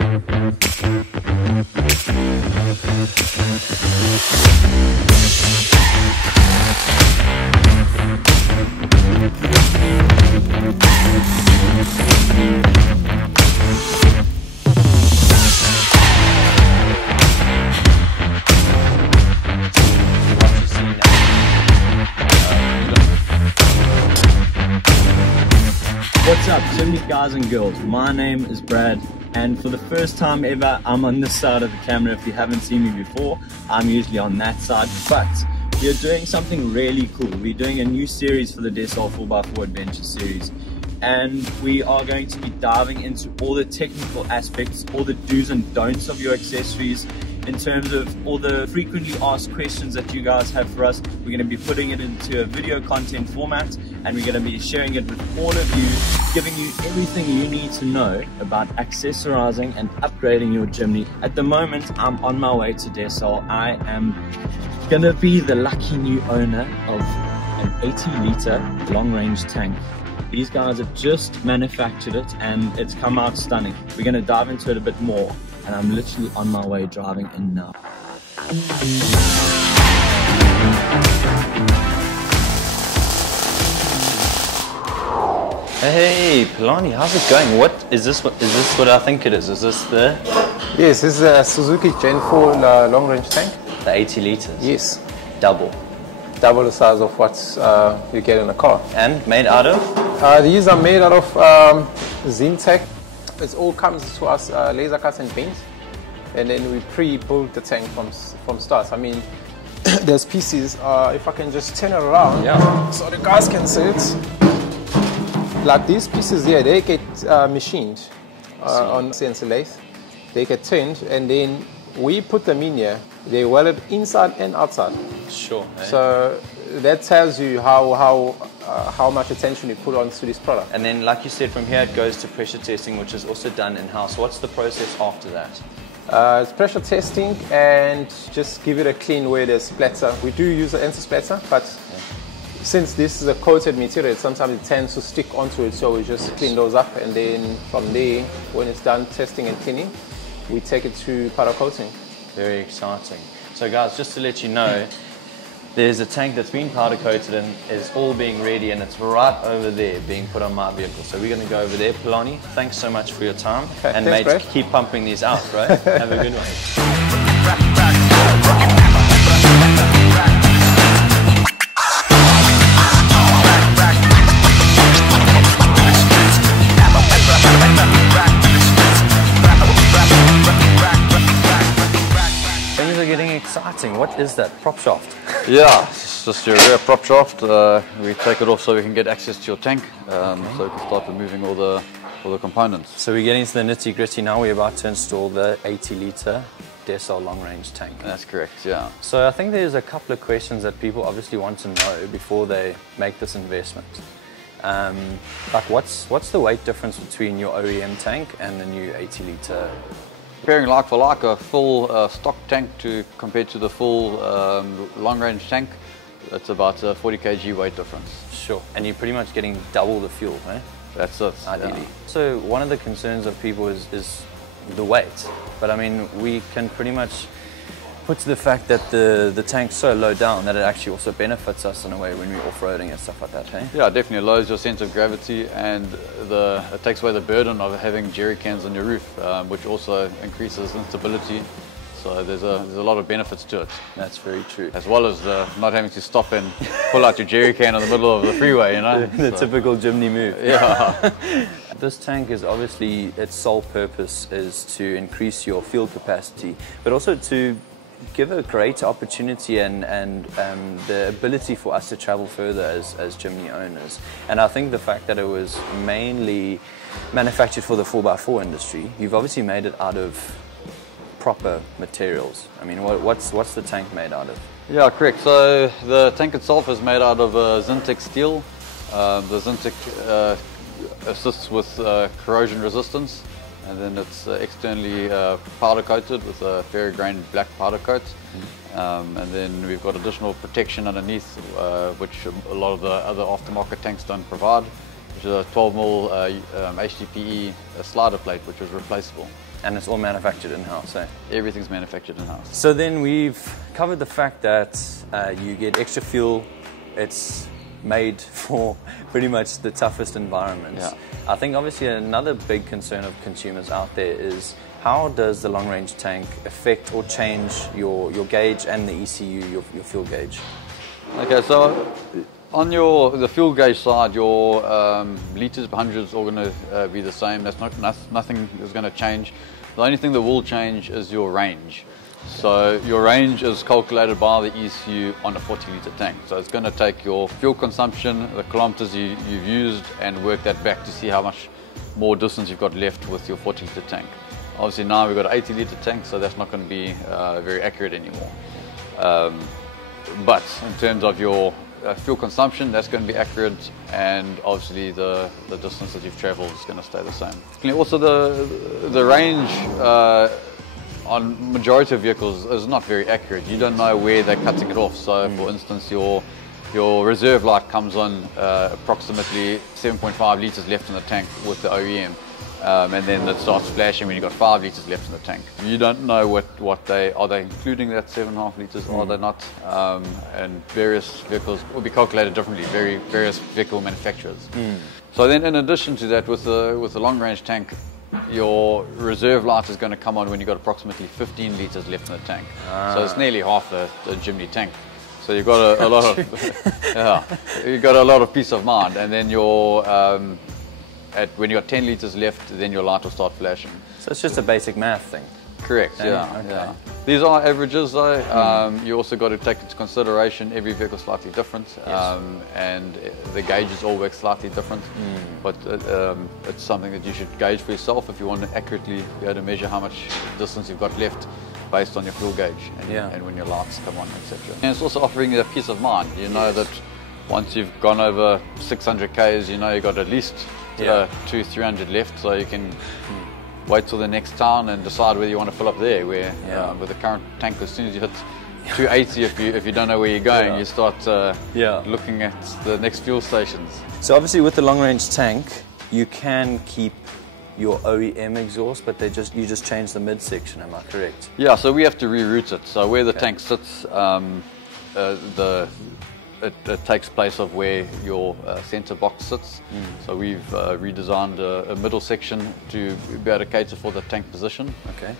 What's up, Jimny guys and girls? My name is Brad, and for the first time ever, I'm on this side of the camera. If you haven't seen me before, I'm usually on that side, but we're doing something really cool. We're doing a new series for the Desal 4x4 Adventure series, and we are going to be diving into all the technical aspects, all the do's and don'ts of your accessories, in terms of all the frequently asked questions that you guys have for us. We're going to be putting it into a video content format, and we're going to be sharing it with all of you, giving you everything you need to know about accessorizing and upgrading your Jimny. At the moment, I'm on my way to Desal. I am going to be the lucky new owner of an 80-litre long-range tank. These guys have just manufactured it and it's come out stunning. We're going to dive into it a bit more, and I'm literally on my way driving in now. Hey, Polani, how's it going? What is this? What I think it is? Is this the? Yes, this is a Suzuki Gen 4 long-range tank. The 80 liters. Yes. Double the size of what you get in a car. And made out of? These are made out of Zinc. It all comes to us laser cuts and paint, and then we pre-build the tank from start. I mean, there's pieces. If I can just turn it around, yeah, so the guys can see it. Like these pieces here, they get machined on CNC lathe. They get turned, and then we put them in here. They welded inside and outside. Sure. Eh? So that tells you how much attention you put onto this product. And then, like you said, from here it goes to pressure testing, which is also done in-house. What's the process after that? It's pressure testing and just give it a clean way. There's splatter. We do use an anti-splatter, but since this is a coated material, sometimes it tends to stick onto it, so we just clean those up, and then from there, when it's done testing and cleaning, we take it to powder coating. Very exciting. So guys, just to let you know, there's a tank that's been powder coated and is all being ready, and it's right over there being put on my vehicle. So we're going to go over there. Polani, thanks so much for your time. Okay, and thanks, mate, Brad. keep pumping these out, right? Have a good one. Things are getting exciting. What is that? Prop shaft? Yeah, it's just your rear prop shaft. We take it off so we can get access to your tank, so we can start removing all the components. So we're getting to the nitty gritty now. We're about to install the 80-litre Desal long-range tank. That's correct, yeah. So I think there's a couple of questions that people obviously want to know before they make this investment. Like what's the weight difference between your OEM tank and the new 80-litre? Comparing like for like, a full stock tank compared to the full long-range tank, it's about a 40 kg weight difference. Sure. And you're pretty much getting double the fuel, eh? That's it. Ideally. Yeah. So one of the concerns of people is the weight. But I mean, we can pretty much put to the fact that the tank's so low down that it actually also benefits us in a way when we're off-roading and stuff like that, hey? Yeah, it definitely lowers your sense of gravity, and it takes away the burden of having jerry cans on your roof, which also increases instability. So there's a lot of benefits to it. That's very true. As well as not having to stop and pull out your jerry can in the middle of the freeway, you know? The typical Jimny move. Yeah. This tank is obviously, its sole purpose is to increase your fuel capacity, but also to give a great opportunity and the ability for us to travel further as Jimny owners. And I think the fact that it was mainly manufactured for the 4x4 industry, you've obviously made it out of proper materials. I mean, what's the tank made out of? Yeah, correct. So the tank itself is made out of Zinc steel. The Zinc assists with corrosion resistance, and then it's externally powder coated with a fair grained black powder coat. And then we've got additional protection underneath, which a lot of the other aftermarket tanks don't provide, which is a 12mm HDPE slider plate, which is replaceable. And it's all manufactured in-house, eh? Everything's manufactured in-house. So then we've covered the fact that you get extra fuel. It's made for pretty much the toughest environments. Yeah. I think obviously another big concern of consumers out there is how does the long-range tank affect or change your gauge and the ECU, your fuel gauge? Okay, so on the fuel gauge side, your liters per hundred is all going to be the same. Nothing is going to change. The only thing that will change is your range. So your range is calculated by the ECU on a 40-litre tank. So it's going to take your fuel consumption, the kilometres you've used, and work that back to see how much more distance you've got left with your 40-litre tank. Obviously now we've got an 80-litre tank, so that's not going to be very accurate anymore. But in terms of your fuel consumption, that's going to be accurate, and obviously the distance that you've travelled is going to stay the same. Also the range on majority of vehicles is not very accurate. You don't know where they're cutting it off. So for instance, your reserve light comes on approximately 7.5 litres left in the tank with the OEM, and then it starts flashing when you've got 5 litres left in the tank. You don't know what they including that 7.5 litres, are they not? And various vehicles will be calculated differently, various vehicle manufacturers. So then in addition to that, with the long range tank, your reserve light is going to come on when you've got approximately 15 litres left in the tank. So it's nearly half the Jimny tank. So you've got a lot of you've got a lot of peace of mind. And then when you've got 10 litres left, then your light will start flashing. So it's just a basic math thing. Correct, yeah. These are averages though. You also got to take into consideration every vehicle is slightly different, and the gauges all work slightly different. But it's something that you should gauge for yourself if you want to accurately be able to measure how much distance you've got left based on your fuel gauge and when your lights come on, etc. And it's also offering you a peace of mind. You know that once you've gone over 600 k's, you know you've got at least 200-300 left, so you can wait till the next town and decide whether you want to fill up there. Where with the current tank, as soon as you hit 280, if you don't know where you're going, you start looking at the next fuel stations. So obviously with the long range tank, you can keep your OEM exhaust, but you just change the midsection. Am I correct? Yeah. So we have to reroute it. So where the tank sits, it takes place of where your centre box sits. So we've redesigned a middle section to be able to cater for the tank position. Okay.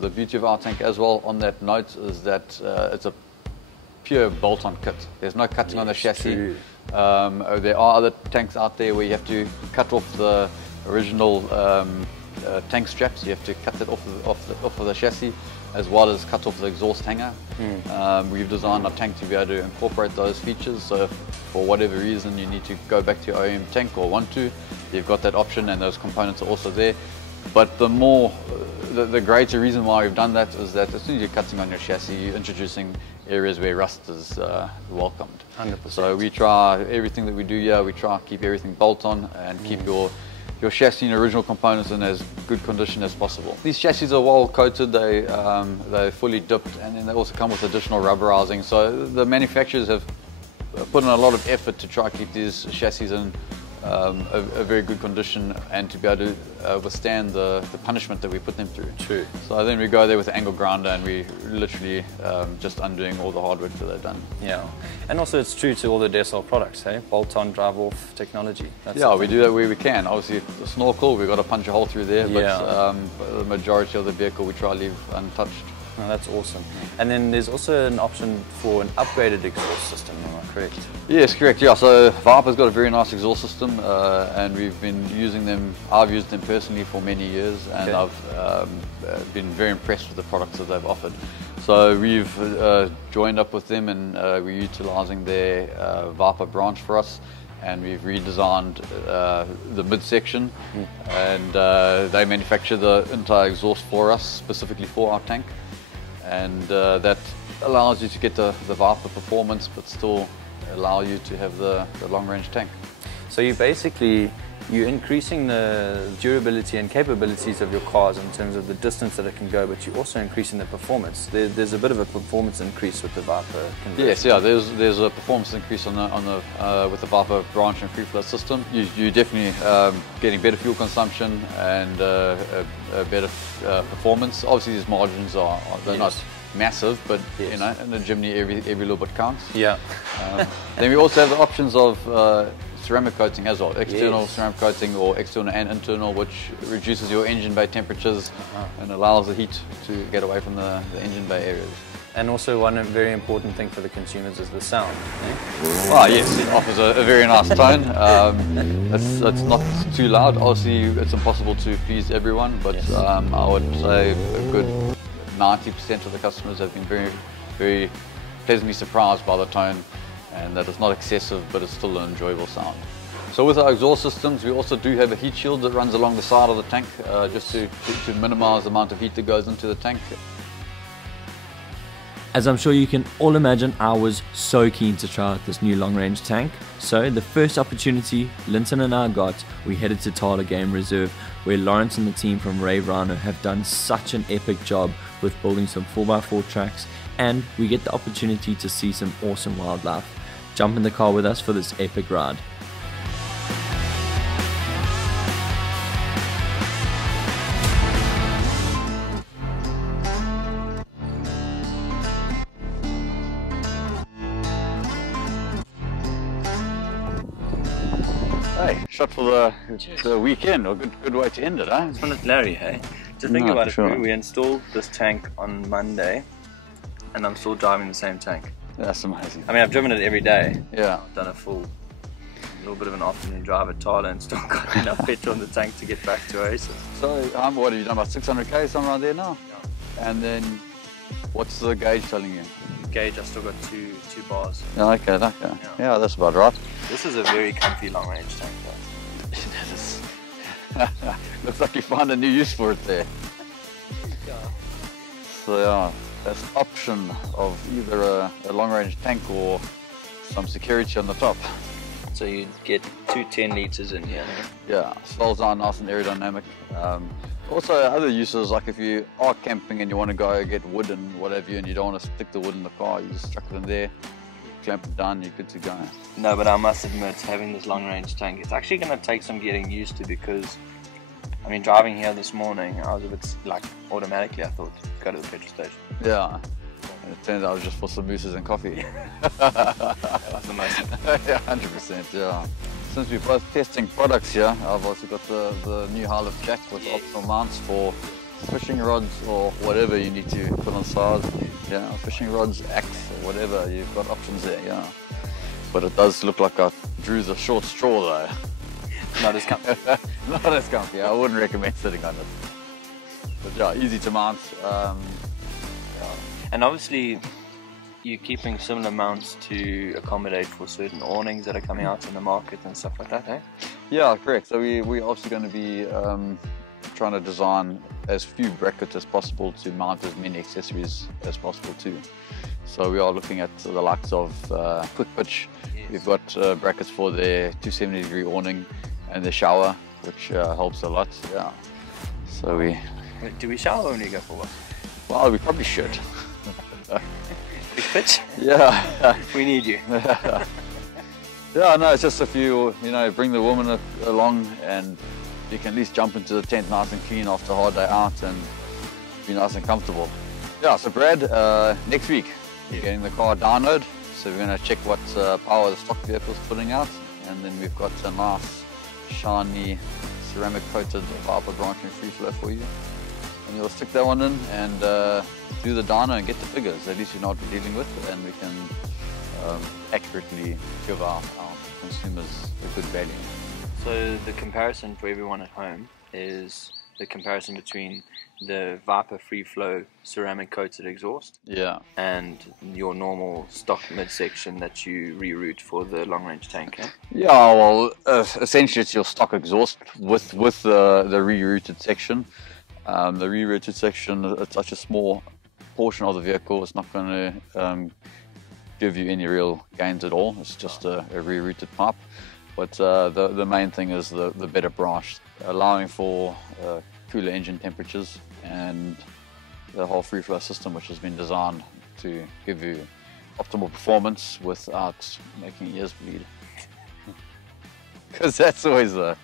The beauty of our tank as well on that note is that it's a pure bolt-on kit. There's no cutting on the chassis. There are other tanks out there where you have to cut off the original tank straps. You have to cut it off of the chassis, as well as cut off the exhaust hanger. We've designed our tank to be able to incorporate those features, so if for whatever reason you need to go back to your OEM tank or want to, you've got that option, and those components are also there. But the greater reason why we've done that is that as soon as you're cutting on your chassis, you're introducing areas where rust is welcomed. 100%. So we try everything that we do here, we try to keep everything bolt on and keep your chassis and original components in as good condition as possible. These chassis are well coated, they're fully dipped, and then they also come with additional rubberizing. So the manufacturers have put in a lot of effort to try to keep these chassis in a very good condition and to be able to withstand the punishment that we put them through. True. So then we go there with the angle grinder and we literally just undoing all the hard work that they've done. Yeah, and also it's true to all the Desol products, hey? Bolt-on, drive-off technology. We do that where we can. Obviously, the snorkel, we've got to punch a hole through there, but the majority of the vehicle we try to leave untouched. Oh, that's awesome. And then there's also an option for an upgraded exhaust system, am I correct? Yes, correct. Yeah, so Viper's got a very nice exhaust system, and we've been using them. I've used them personally for many years, and I've been very impressed with the products that they've offered. So we've joined up with them, and we're utilising their Viper branch for us, and we've redesigned the midsection, and they manufacture the entire exhaust for us, specifically for our tank. And that allows you to get the Viper performance, but still allow you to have the long-range tank. So you basically you're increasing the durability and capabilities of your cars in terms of the distance that it can go, but you're also increasing the performance. There's a bit of a performance increase with the Viper conversion. Yes, yeah, there's a performance increase on the with the Viper branch and free flow system. You're definitely getting better fuel consumption and a better performance. Obviously, these margins they're not massive, but you know, in the Jimny, every little bit counts. Yeah. Then we also have the options of ceramic coating as well, external ceramic coating or external and internal, which reduces your engine bay temperatures and allows the heat to get away from the engine bay areas. And also one very important thing for the consumers is the sound. Ah, yes, it offers a very nice tone. It's not too loud. Obviously, it's impossible to please everyone, but I would say a good 90% of the customers have been very, very pleasantly surprised by the tone, and that it's not excessive, but it's still an enjoyable sound. So with our exhaust systems, we also do have a heat shield that runs along the side of the tank, just to minimize the amount of heat that goes into the tank. As I'm sure you can all imagine, I was so keen to try out this new long-range tank. So the first opportunity Lynton and I got, we headed to Tala Game Reserve, where Lawrence and the team from Ray Rhino have done such an epic job with building some 4x4 tracks, and we get the opportunity to see some awesome wildlife. Jump in the car with us for this epic ride. Hey, shot for the weekend, or good way to end it, huh? This one is Larry, hey? Just think about it, we installed this tank on Monday, and I'm still driving the same tank. That's amazing. I mean, I've driven it every day. Yeah. I've done a little bit of an afternoon drive at Tala and still got enough petrol in the tank to get back to Oasis. So, what have you done, about 600k, somewhere around there now? Yeah. And then, what's the gauge telling you? Gauge, I've still got two bars. Yeah, okay. Yeah, that's about right. This is a very comfy long range tank though. It is. Looks like you found a new use for it there. So yeah, that's the option of either a long range tank or some security on the top. So you get two 10 litres in here. Yeah, swells down nice and aerodynamic. Also other uses, like if you are camping and you want to go get wood and whatever, and you don't want to stick the wood in the car, you just chuck it in there, clamp it down, you're good to go. No, but I must admit, having this long range tank, it's actually going to take some getting used to, because I mean, driving here this morning, I was a bit like, automatically I thought, go to the petrol station. Yeah, and it turns out it was just for samosas and coffee. That was the most. Yeah, 100%, yeah. Since we're both testing products here, I've also got the new Highlift jack with optional mounts for fishing rods or whatever you need to put on side. Yeah, fishing rods, axe, or whatever, you've got options there, yeah. But it does look like I drew the short straw though. Not as comfy. Not as comfy, I wouldn't recommend sitting on it. But yeah, easy to mount. Yeah. And obviously, you're keeping similar mounts to accommodate for certain awnings that are coming out in the market and stuff like that, eh? Yeah, correct. So we're obviously going to be trying to design as few brackets as possible to mount as many accessories as possible too. So we are looking at the likes of Quick Pitch. Yes. We've got brackets for their 270-degree awning and the shower, which helps a lot. Yeah. So we. Wait, do we shower when we go for what? Well, we probably should. Quick Pitch? Yeah. We need you. Yeah, no, it's just if you bring the woman along and you can at least jump into the tent nice and clean after a hard day out and be nice and comfortable. Yeah, so Brad, next week you're getting the car download, so we're going to check what power the stock vehicle is putting out, and then we've got a nice shiny ceramic coated Viper branching free flow for you, and you'll stick that one in and do the dyno and get the figures. At least you know what we're dealing with, and we can accurately give our consumers a good value. So the comparison for everyone at home is the comparison between the Viper free flow ceramic coated exhaust, yeah, and your normal stock midsection that you reroute for the long range tank. Eh? Yeah, well, essentially it's your stock exhaust with the rerouted section. The rerouted section, it's such a small portion of the vehicle, it's not going to give you any real gains at all. It's just a rerouted pipe. But the main thing is the better branch, allowing for cooler engine temperatures, and the whole free flow system, which has been designed to give you optimal performance without making ears bleed. Because that's always a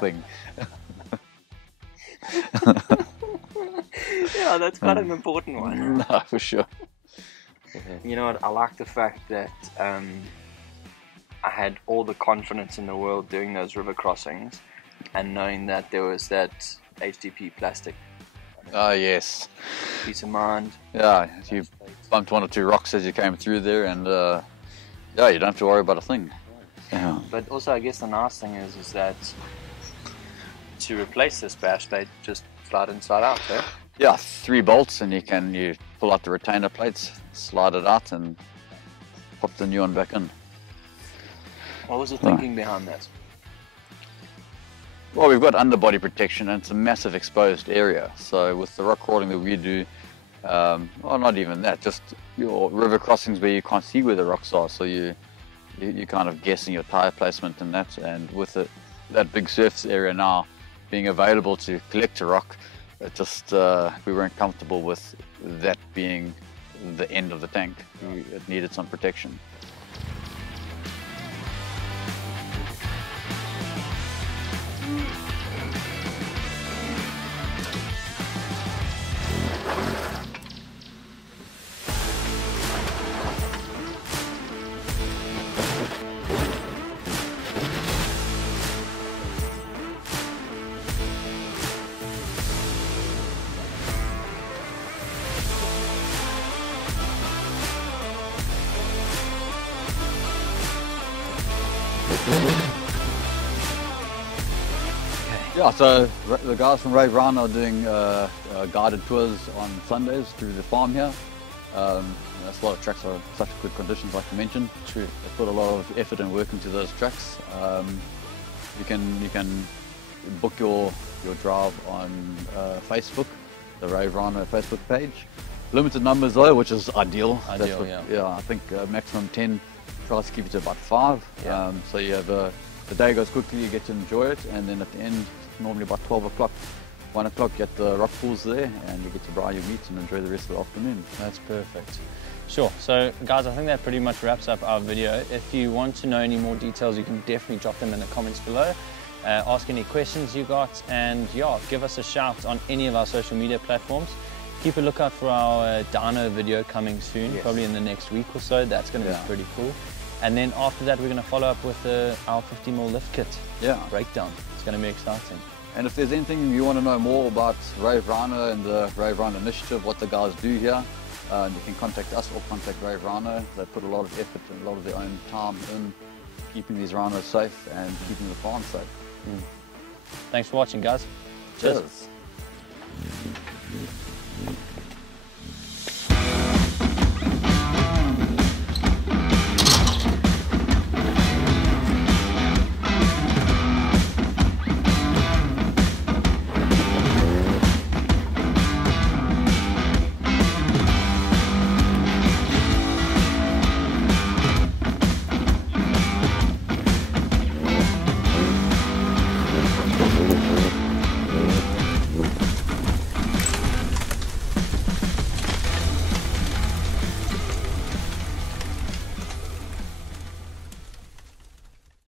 thing. Yeah, that's quite an important one. No, for sure. You know what, I like the fact that I had all the confidence in the world doing those river crossings and knowing that there was that HDP plastic. Oh, yes. Peace of mind. Yeah, you bumped 1 or 2 rocks as you came through there, and yeah, you don't have to worry about a thing. Yeah. But also, I guess the nice thing is that to replace this bash, they just slide inside out, eh? Yeah, 3 bolts, and you pull out the retainer plates, slide it out, and pop the new one back in. What was the thinking behind this? Well, we've got underbody protection, and it's a massive exposed area. So with the rock crawling that we do, well, not even that, just your river crossings where you can't see where the rocks are, so you're kind of guessing your tire placement and that. And with that big surface area now being available to collect a rock, it just we weren't comfortable with that being the end of the tank. It needed some protection. Yeah, so the guys from Rave Run are doing guided tours on Sundays through the farm here. That's a lot of tracks are in such good conditions, like you mentioned. True. They put a lot of effort and work into those tracks. You can book your drive on Facebook, the Rave Run Facebook page. Limited numbers though, which is ideal. Yeah, I think maximum 10 tries to keep it to about 5. Yeah. So you have the day goes quickly, you get to enjoy it, and then at the end, normally about 12 o'clock, 1 o'clock, get the rock pools there, and you get to braai your meat and enjoy the rest of the afternoon. That's perfect. Sure, so guys, I think that pretty much wraps up our video. If you want to know any more details, you can definitely drop them in the comments below. Ask any questions you got, and yeah, give us a shout on any of our social media platforms. Keep a lookout for our dyno video coming soon, Yes. probably in the next week or so. That's going to be pretty cool. And then after that, we're going to follow up with our 50mm lift kit breakdown. It's going to be exciting. And if there's anything you want to know more about Rave Rhino and the Rave Rhino initiative, what the guys do here, you can contact us or contact Rave Rhino. They put a lot of effort and a lot of their own time in keeping these rhinos safe and keeping the farm safe. Thanks for watching, guys. Cheers.